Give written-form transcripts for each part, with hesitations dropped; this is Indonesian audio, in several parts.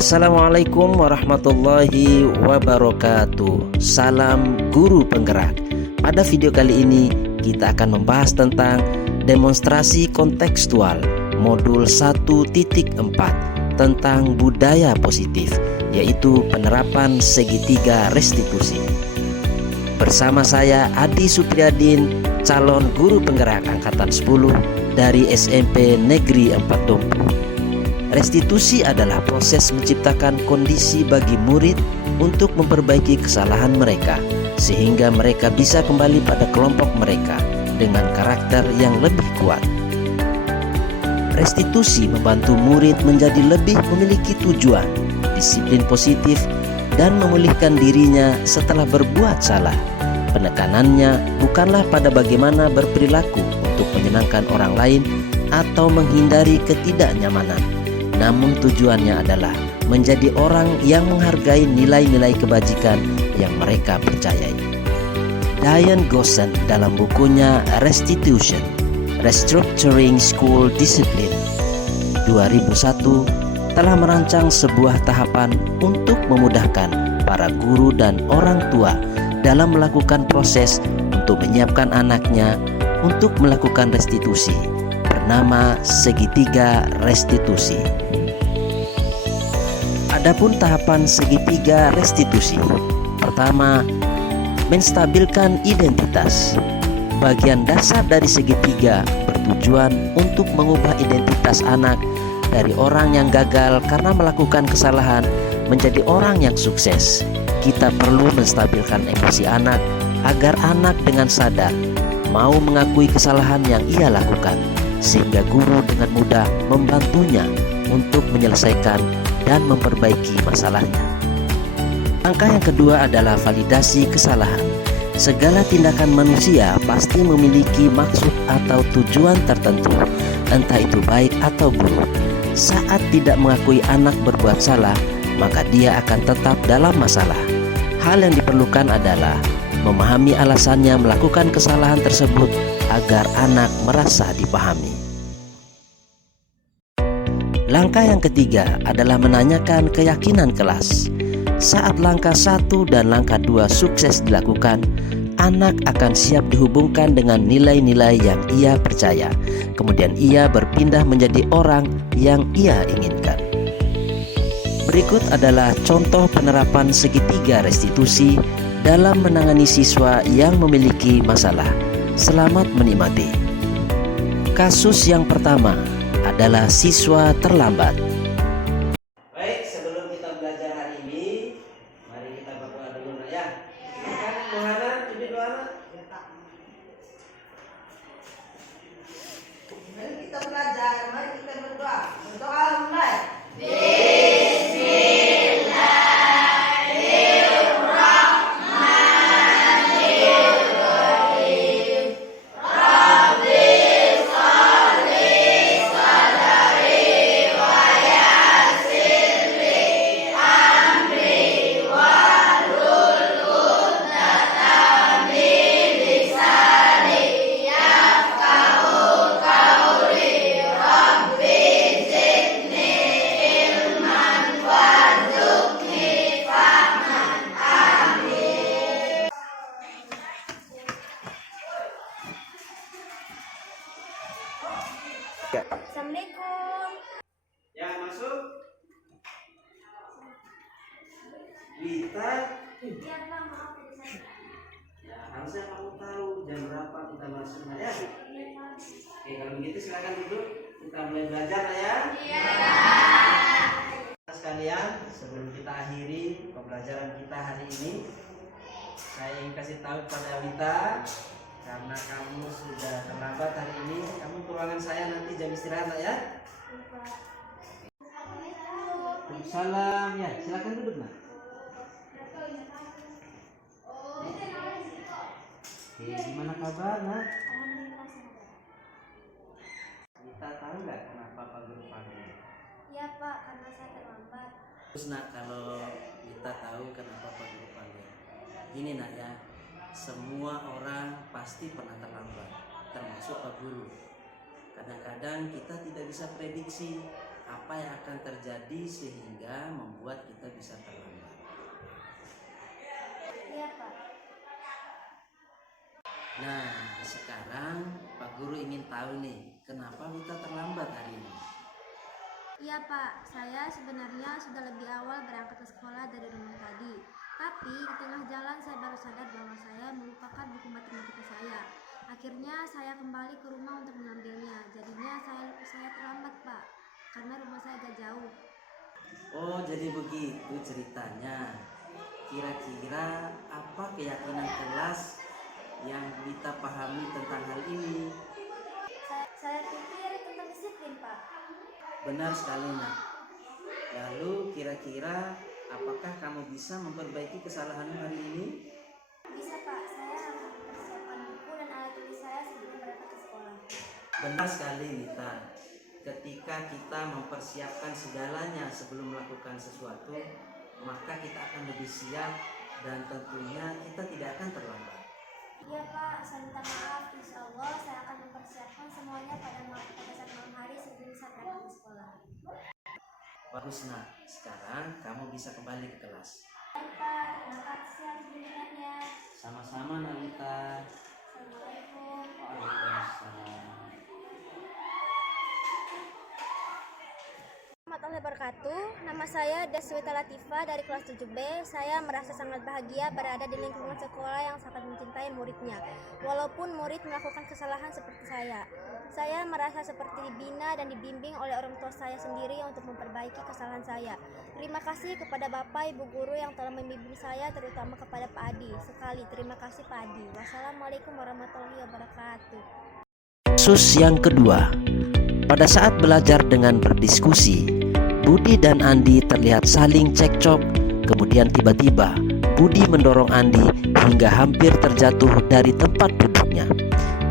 Assalamualaikum warahmatullahi wabarakatuh. Salam guru penggerak. Pada video kali ini kita akan membahas tentang demonstrasi kontekstual modul 1.4 tentang budaya positif, yaitu penerapan segitiga restitusi. Bersama saya Adi Supriyadin, calon guru penggerak angkatan 10 dari SMP Negeri 4 Dompu. Restitusi adalah proses menciptakan kondisi bagi murid untuk memperbaiki kesalahan mereka, sehingga mereka bisa kembali pada kelompok mereka dengan karakter yang lebih kuat. Restitusi membantu murid menjadi lebih memiliki tujuan, disiplin positif, dan memulihkan dirinya setelah berbuat salah. Penekanannya bukanlah pada bagaimana berperilaku untuk menyenangkan orang lain atau menghindari ketidaknyamanan, namun tujuannya adalah menjadi orang yang menghargai nilai-nilai kebajikan yang mereka percayai. Diane Gosson dalam bukunya Restitution, Restructuring School Discipline 2001 telah merancang sebuah tahapan untuk memudahkan para guru dan orang tua dalam melakukan proses untuk menyiapkan anaknya untuk melakukan restitusi, bernama segitiga restitusi. Adapun tahapan segitiga restitusi, pertama, menstabilkan identitas. Bagian dasar dari segitiga bertujuan untuk mengubah identitas anak dari orang yang gagal karena melakukan kesalahan menjadi orang yang sukses. Kita perlu menstabilkan emosi anak agar anak dengan sadar mau mengakui kesalahan yang ia lakukan, sehingga guru dengan mudah membantunya untuk menyelesaikan dan memperbaiki masalahnya. Langkah yang kedua adalah validasi kesalahan. Segala tindakan manusia pasti memiliki maksud atau tujuan tertentu, entah itu baik atau buruk. Saat tidak mengakui anak berbuat salah, maka dia akan tetap dalam masalah. Hal yang diperlukan adalah memahami alasannya melakukan kesalahan tersebut agar anak merasa dipahami. Langkah yang ketiga adalah menanyakan keyakinan kelas. Saat langkah 1 dan langkah 2 sukses dilakukan, anak akan siap dihubungkan dengan nilai-nilai yang ia percaya. Kemudian ia berpindah menjadi orang yang ia inginkan. Berikut adalah contoh penerapan segitiga restitusi dalam menangani siswa yang memiliki masalah. Selamat menikmati. Kasus yang pertama adalah siswa terlambat. Baik, sebelum kita belajar hari ini, mari kita berdoa dulu ya. Silakan Mohana, ini doa. Mari kita belajar, mari kita berdoa. Berdoa mulai. Assalamualaikum. Ya, masuk. Wita. Ya Pak, maaf tadi saya. Ya, harusnya kamu tahu jam berapa kita masuk ya. Iya Pak. Oke, kalau begitu silakan duduk. Kita mulai belajar ya. Iya. Sekalian, sebelum kita akhiri pembelajaran kita hari ini, saya ingin kasih tahu kepada Wita, karena kamu sudah terlambat hari ini, kamu ke ruangan saya nanti jam istirahat ya. Salam ya, silakan duduk nak. Oke, gimana kabar nak? Kita tahu nggak kenapa Pak Guru panggil? Iya Pak, karena saya terlambat. Terus nak, kalau kita tahu kenapa Pak Guru panggil, gini nak ya, semua orang pasti pernah terlambat, termasuk Pak Guru. Kadang-kadang kita tidak bisa prediksi apa yang akan terjadi sehingga membuat membuat kita bisa terlambat. Iya, Pak. Nah, sekarang Pak Guru ingin tahu nih, kenapa Wita terlambat hari ini? Iya, Pak. Saya sebenarnya sudah lebih awal berangkat ke sekolah dari rumah tadi. Tapi di tengah jalan saya baru sadar bahwa saya melupakan buku matematika saya. Akhirnya saya kembali ke rumah untuk mengambilnya. Jadinya saya terlambat, Pak. Karena rumah saya agak jauh. Oh, jadi begitu ceritanya. Kira-kira apa keyakinan kelas yang Wita pahami tentang hal ini? Saya pikir tentang disiplin, Pak. Benar sekali, Nak. Lalu kira-kira apakah kamu bisa memperbaiki kesalahanmu hari ini? Bisa, Pak. Saya harus mempersiapkan buku dan alat tulis saya sebelum berangkat ke sekolah. Benar sekali, Wita. Ketika kita mempersiapkan segalanya sebelum melakukan sesuatu, maka kita akan lebih siap dan tentunya kita tidak akan terlambat. Iya, Pak. Saya minta maaf. Insya Allah saya akan mempersiapkan semuanya pada saat malam hari sebelum saya berangkat ke sekolah. Bagus, Nak. Sekarang kamu bisa kembali ke kelas. Baik, Pak. Terima kasih atas bimbingannya. Sama-sama, Nak Wita. Assalamualaikum. Waalaikumsalam. Warahmatullahi wabarakatuh. Nama saya Deswita Latifah dari kelas 7B. Saya merasa sangat bahagia berada di lingkungan sekolah yang sangat mencintai muridnya. Walaupun murid melakukan kesalahan seperti saya. Saya merasa seperti dibina dan dibimbing oleh orang tua saya sendiri untuk memperbaiki kesalahan saya. Terima kasih kepada Bapak Ibu Guru yang telah membimbing saya, terutama kepada Pak Adi. Sekali terima kasih Pak Adi. Wassalamualaikum warahmatullahi wabarakatuh. Kasus yang kedua. Pada saat belajar dengan berdiskusi, Budi dan Andi terlihat saling cekcok. Kemudian tiba-tiba Budi mendorong Andi hingga hampir terjatuh dari tempat duduknya.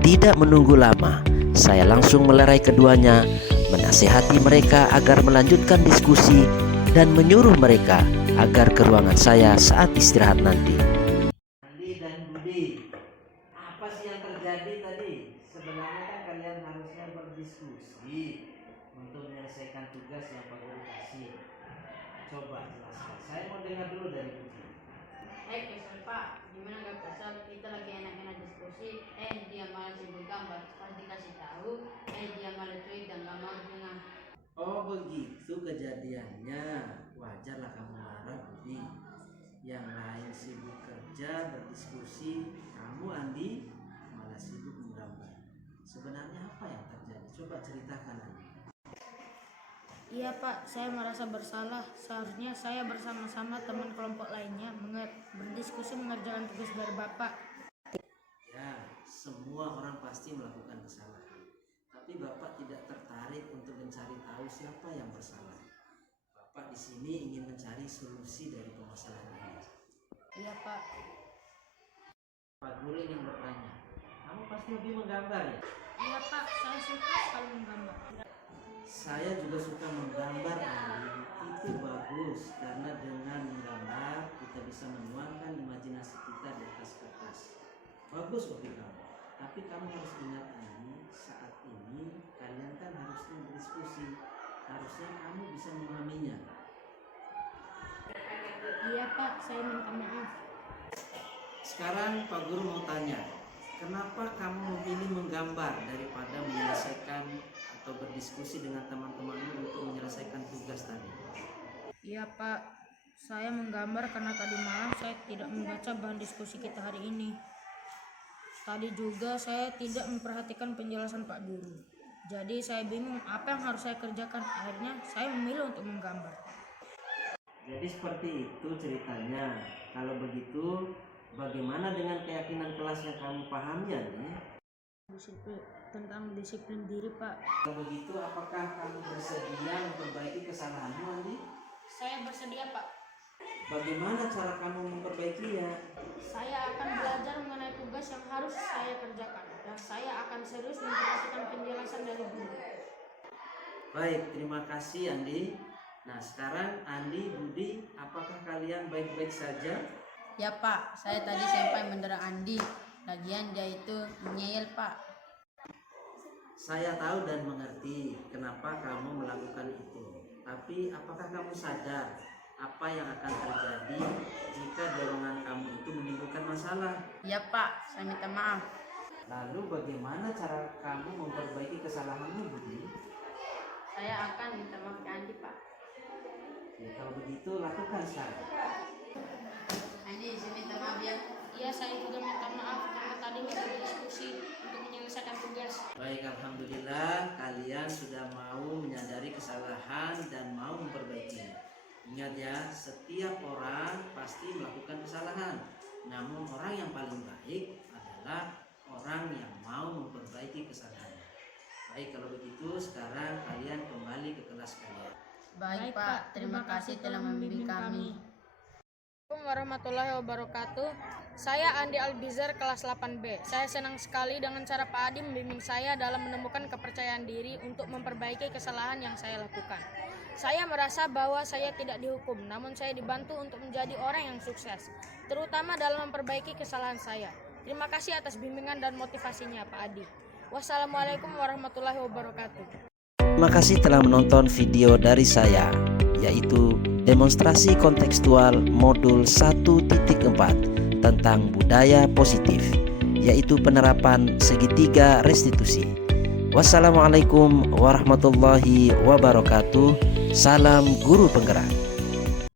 Tidak menunggu lama, saya langsung melerai keduanya, menasihati mereka agar melanjutkan diskusi dan menyuruh mereka agar ke ruangan saya saat istirahat nanti. Andi dan Budi, apa sih yang terjadi tadi? Sebenarnya kan kalian harusnya berdiskusi untuk menyelesaikan tugas yang Pak Guru kasih. Coba jelaskan. Saya mau dengar dulu dari Budi. Kesel Pak, gimana gak kesel? Kita lagi enak-enak diskusi, dia malah sibuk gambar. Pas dikasih tahu, dia malah cuek dan gak mau dengar. Oh begitu kejadiannya. Wajarlah kamu marah, Budi. Yang lain sibuk kerja, berdiskusi, kamu Andi malah sibuk menggambar. Sebenarnya apa yang terjadi? Coba ceritakan, Andi. Iya Pak, saya merasa bersalah. Seharusnya saya bersama-sama teman kelompok lainnya berdiskusi mengerjakan tugas dari Bapak. Ya, semua orang pasti melakukan kesalahan. Tapi Bapak tidak tertarik untuk mencari tahu siapa yang bersalah. Bapak di sini ingin mencari solusi dari permasalahan ini. Iya Pak. Pak Guru ingin bertanya, kamu pasti hobi menggambar ya? Iya Pak, saya suka sekali menggambar. Saya juga suka menggambar, Andi. Itu bagus karena dengan menggambar kita bisa menuangkan imajinasi kita di atas kertas. Bagus hobi kamu. Tapi kamu harus ingat, Andi, saat ini kalian kan harusnya berdiskusi. Harusnya kamu bisa memahaminya. Iya Pak, saya minta maaf. Sekarang Pak Guru mau tanya, kenapa kamu memilih menggambar daripada menyelesaikan atau berdiskusi dengan teman-temanmu untuk menyelesaikan tugas tadi? Iya Pak, saya menggambar karena tadi malam saya tidak membaca bahan diskusi kita hari ini. Tadi juga saya tidak memperhatikan penjelasan Pak Guru. Jadi saya bingung apa yang harus saya kerjakan. Akhirnya saya memilih untuk menggambar. Jadi seperti itu ceritanya. Kalau begitu, bagaimana dengan keyakinan kelas yang kamu pahami, Andi? Tentang disiplin diri Pak. Kalau begitu, apakah kamu bersedia memperbaiki kesalahanmu, Andi? Saya bersedia Pak. Bagaimana cara kamu memperbaikinya? Saya akan belajar mengenai tugas yang harus saya kerjakan. Dan saya akan serius memperhatikan penjelasan dari guru. Baik, terima kasih Andi. Nah sekarang Andi, Budi, apakah kalian baik-baik saja? Ya Pak, saya tadi sampai mendera Andi. Lagian dia itu menyeyel Pak. Saya tahu dan mengerti kenapa kamu melakukan itu. Tapi apakah kamu sadar apa yang akan terjadi jika dorongan kamu itu menimbulkan masalah. Iya Pak, saya minta maaf. Lalu bagaimana cara kamu memperbaiki kesalahanmu, Budi? Saya akan minta maaf ke Andi Pak. Ya, kalau begitu lakukan sekarang. Andi, saya minta maaf ya. Iya, saya juga minta maaf karena tadi kita berdiskusi untuk menyelesaikan tugas. Baik, alhamdulillah kalian sudah mau menyadari kesalahan dan mau memperbaikinya. Ingat ya, setiap orang pasti melakukan kesalahan. Namun orang yang paling baik adalah orang yang mau memperbaiki kesalahannya. Baik, kalau begitu sekarang kalian kembali ke kelas kalian. Baik Pak, terima kasih telah membimbing kami. Assalamualaikum warahmatullahi wabarakatuh. Saya Andi Albizar kelas 8B. Saya senang sekali dengan cara Pak Adi membimbing saya dalam menemukan kepercayaan diri untuk memperbaiki kesalahan yang saya lakukan. Saya merasa bahwa saya tidak dihukum, namun saya dibantu untuk menjadi orang yang sukses, terutama dalam memperbaiki kesalahan saya. Terima kasih atas bimbingan dan motivasinya Pak Adi. Wassalamualaikum warahmatullahi wabarakatuh. Terima kasih telah menonton video dari saya, yaitu demonstrasi kontekstual modul 1.4 tentang budaya positif, yaitu penerapan segitiga restitusi. Wassalamualaikum warahmatullahi wabarakatuh. Salam guru penggerak.